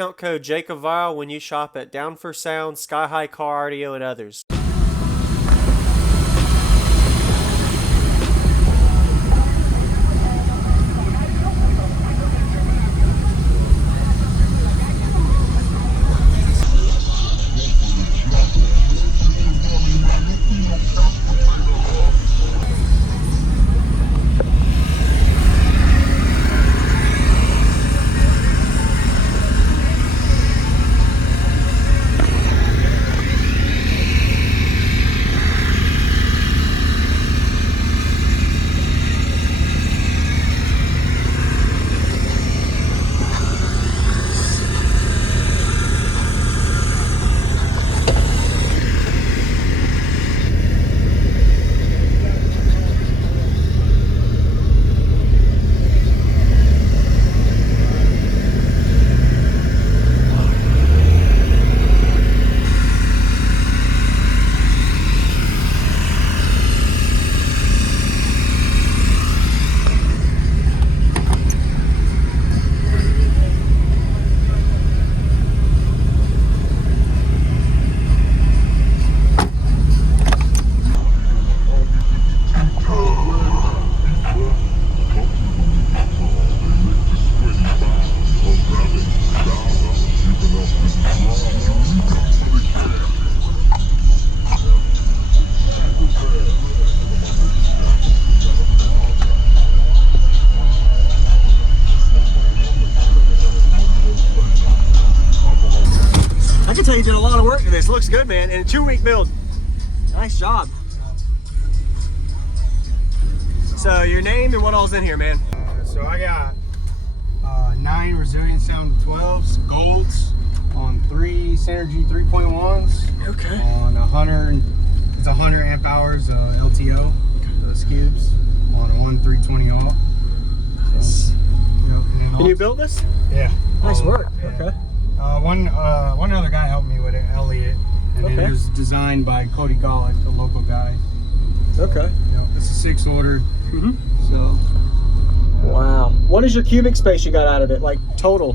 discount code JACOBVILE when you shop at Down for Sound, Sky High Car Audio, and others. You did a lot of work to this. Looks good, man. And a 2-week build. Nice job. So your name and what all's in here, man? So I got 9 resilient sound 12s, golds on 3 Synergy 3.1s. Okay. On 100, it's 100 amp hours LTO. Those cubes on a 320 alt. Nice. And Can you build this? Yeah. Nice work. Yeah. Okay. One other guy helped me with it, Elliot, and then it was designed by Cody Golick, the local guy. Okay. It's a 6-order. So. Wow. What is your cubic space you got out of it, like total?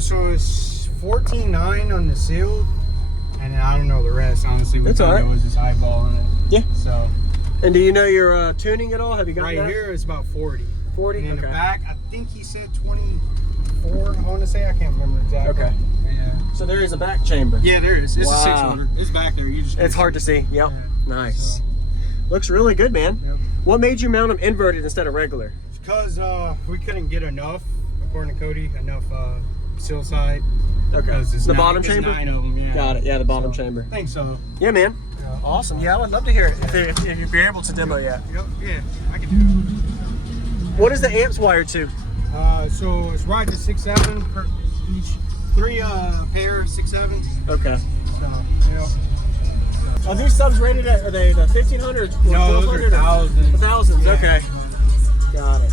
So it's 14.9 on the seal, and I don't know the rest. Honestly, It's all right. It was just eyeballing it. Yeah. So. And do you know your tuning at all? Have you got right that? here is about 40. 40. And in okay. the back, I think he said 24. I want to say, I can't remember exactly. Okay. Yeah. So there is a back chamber. Yeah, there is. It's Wow. a 6-order. It's back there. You just. It's hard to see. Yep. Yeah. Nice. So. Looks really good, man. Yep. What made you mount them inverted instead of regular? Because we couldn't get enough, according to Cody, enough seal side. Okay. The bottom chamber? 9 of them, yeah. Got it. Yeah, the bottom chamber. I think so. Yeah, man. Yeah. Awesome. Yeah, I would love to hear it if you'd be able to demo yet. Yep. Yeah, I can do it. What is the amps wired to? So it's right to 6.7 per each. 3 pair 6.7s. Okay. So, Are these subs rated at, are they the 1500s? No, those are 1000s. Thousands, Yeah. okay. Got it.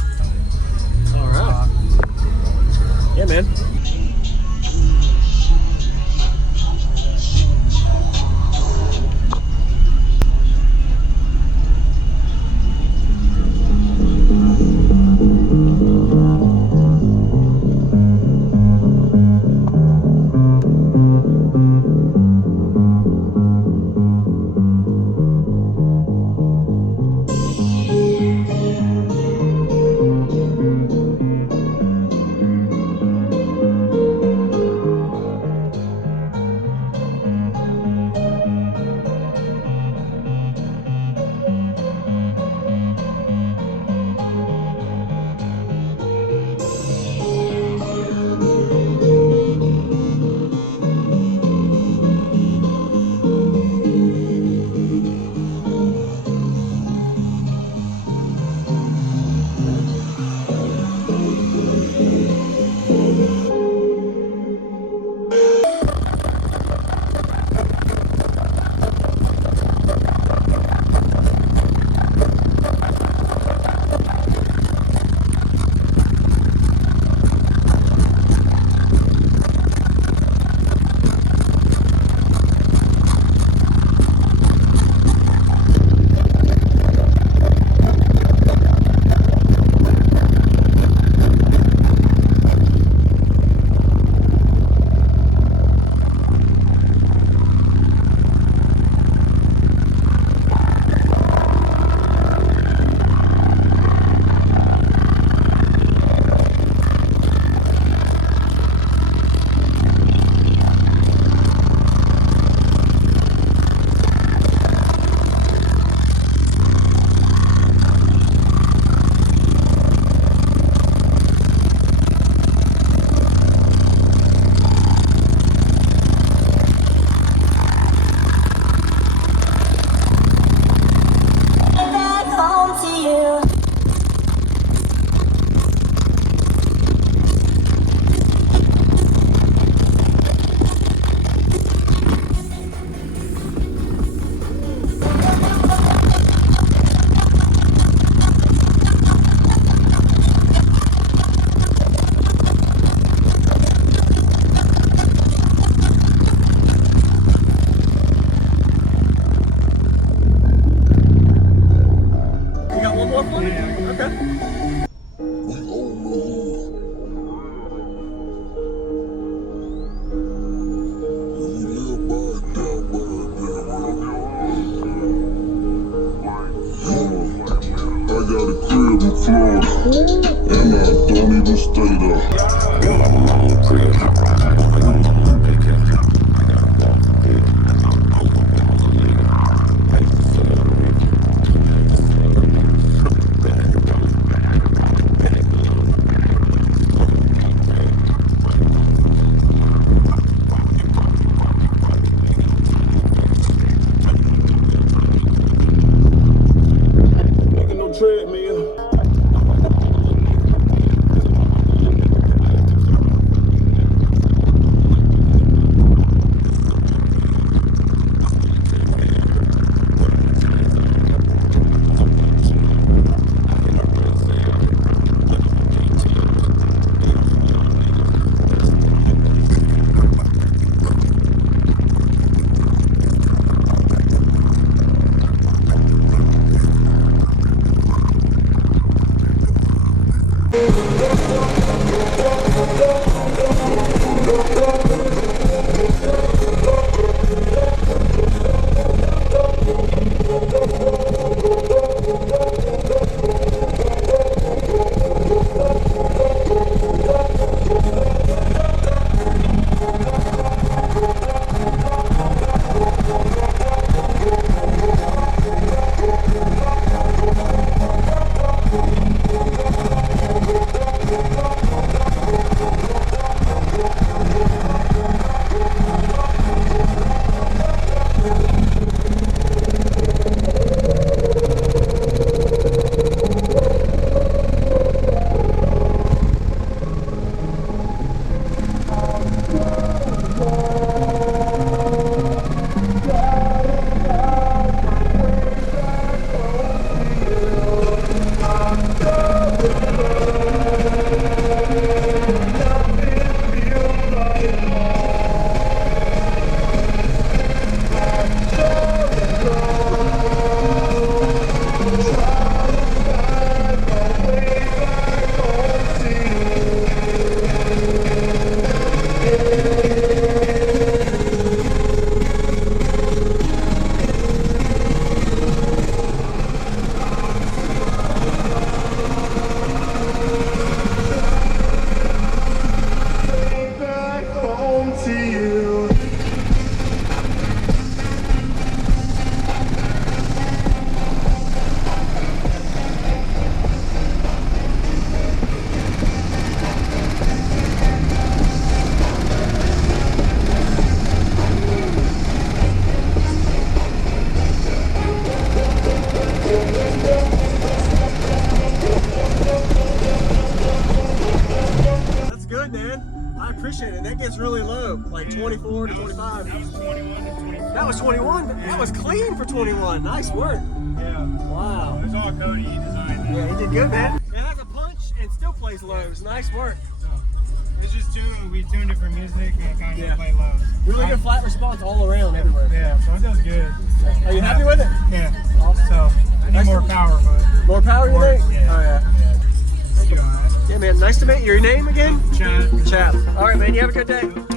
All right. Yeah, man. and I don't even stay there. Girl, I'm a long crib. Treadmill. I appreciate it. That gets really low, like 24 to 25. That was 21 to 25. That was 21? That was clean for 21. Nice work. Yeah. Wow. It was all Cody. He designed that. Yeah, he did good, man. It has a punch and still plays lows. Nice work. It's just we tuned it for music and kind of play lows. Really good flat response all around, everywhere. Yeah, so it does good. Are you happy with it? Yeah. So I need more power, but more power, you think? Yeah. Oh yeah. Yeah, man. Nice to meet you. Your name again? Chad. Chad. All right, man. You have a good day.